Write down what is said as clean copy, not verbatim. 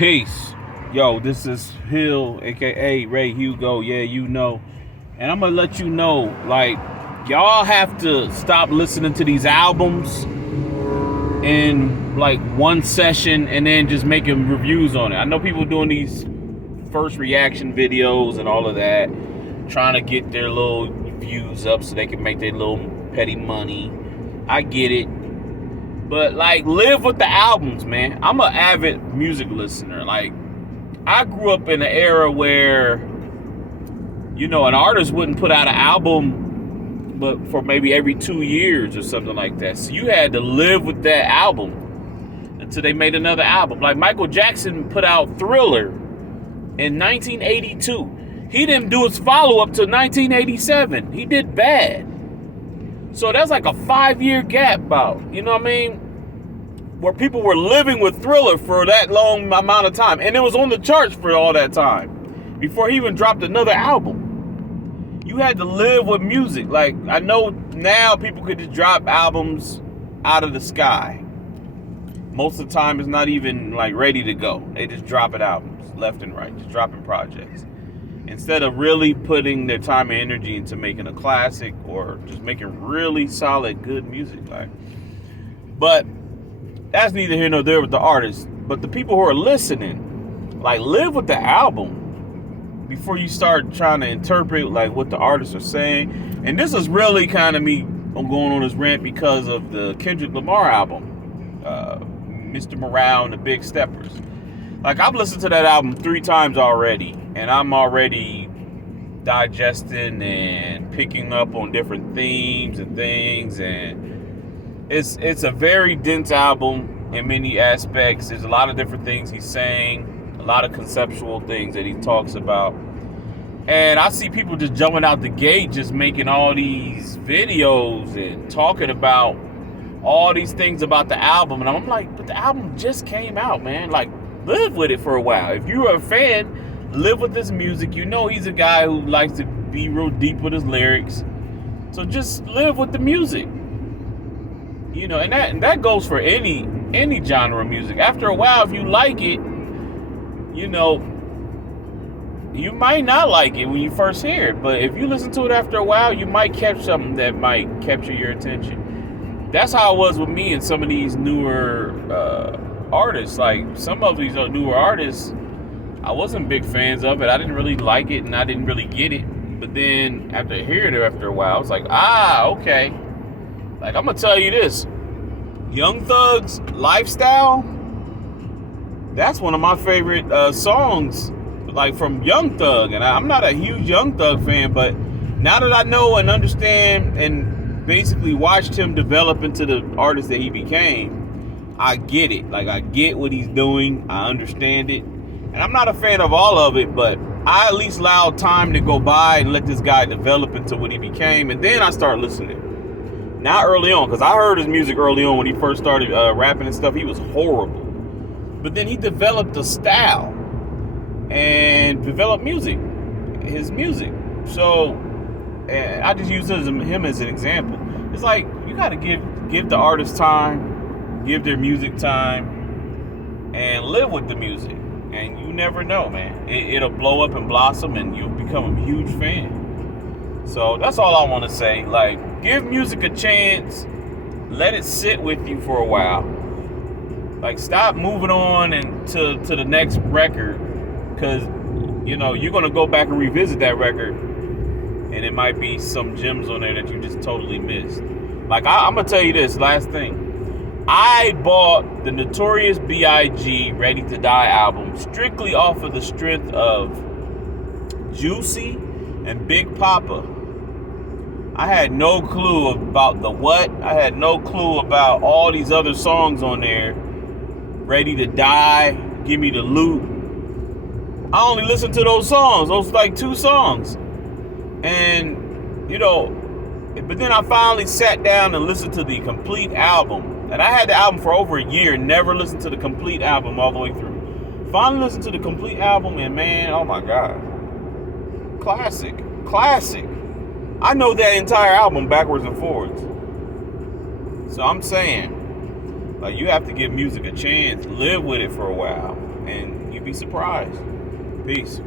Peace. Yo, this is Hill, aka Ray Hugo. Yeah, you know. And I'm gonna let you know, like, y'all have to stop listening to these albums in like one session and then just making reviews on it. I know people doing these first reaction videos and all of that, trying to get their little views up so they can make their little petty money. I get it. But like, live with the albums, man. I'm an avid music listener. Like, I grew up in an era where, you know, an artist wouldn't put out an album but for maybe every 2 years or something like that. So you had to live with that album until they made another album. Like Michael Jackson put out Thriller in 1982. He didn't do his follow-up till 1987. He did Bad. So that's like a 5-year gap about, you know what I mean? Where people were living with Thriller for that long amount of time. And it was on the charts for all that time. Before he even dropped another album. You had to live with music. Like, I know now people could just drop albums out of the sky. Most of the time it's not even like ready to go. They just dropping albums left and right. Just dropping projects. Instead of really putting their time and energy into making a classic or just making really solid, good music. Like, but that's neither here nor there with the artists. But the people who are listening, like, live with the album before you start trying to interpret like what the artists are saying. And this is really kind of me going on this rant because of the Kendrick Lamar album, Mr. Morale and the Big Steppers. Like, I've listened to that album 3 times already, and I'm already digesting and picking up on different themes and things, and it's a very dense album in many aspects. There's a lot of different things he's saying, a lot of conceptual things that he talks about, and I see people just jumping out the gate, just making all these videos and talking about all these things about the album, and I'm like, but the album just came out, man. Like, live with it for a while. If you're a fan, live with this music. You know he's a guy who likes to be real deep with his lyrics. So just live with the music. You know, and that goes for any genre of music. After a while, if you like it, you know, you might not like it when you first hear it. But if you listen to it after a while, you might catch something that might capture your attention. That's how it was with me and some of these newer artists. Like, some of these newer artists, I wasn't big fans of it. I didn't really like it and I didn't really get it. But then after hearing it after a while, I was like, okay. Like, I'm gonna tell you this, Young Thug's Lifestyle, that's one of my favorite songs, like, from Young Thug. And I'm not a huge Young Thug fan, but now that I know and understand and basically watched him develop into the artist that he became, I get it. Like, I get what he's doing. I understand it. And I'm not a fan of all of it, but I at least allowed time to go by and let this guy develop into what he became. And then I start listening. Not early on, because I heard his music early on when he first started rapping and stuff. He was horrible. But then he developed a style and developed his music. So, and I just use him as an example. It's like, you got to give the artist time, give their music time, and live with the music. And you never know, man. It'll blow up and blossom, and you'll become a huge fan. So that's all I want to say. Like, give music a chance. Let it sit with you for a while. Like, stop moving on and to the next record, because, you know, you're going to go back and revisit that record, and it might be some gems on there that you just totally missed. Like, I'm going to tell you this last thing. I bought the Notorious B.I.G. Ready to Die album strictly off of the strength of Juicy and Big Papa. I had no clue about the what. I had no clue about all these other songs on there. Ready to Die, Give Me the Loot. I only listened to those songs. Those like 2 songs. And, you know, but then I finally sat down and listened to the complete album. And I had the album for over a year, never listened to the complete album all the way through. Finally listened to the complete album, and man, oh my God. Classic. I know that entire album backwards and forwards. So I'm saying, like, you have to give music a chance, live with it for a while, and be surprised. Peace.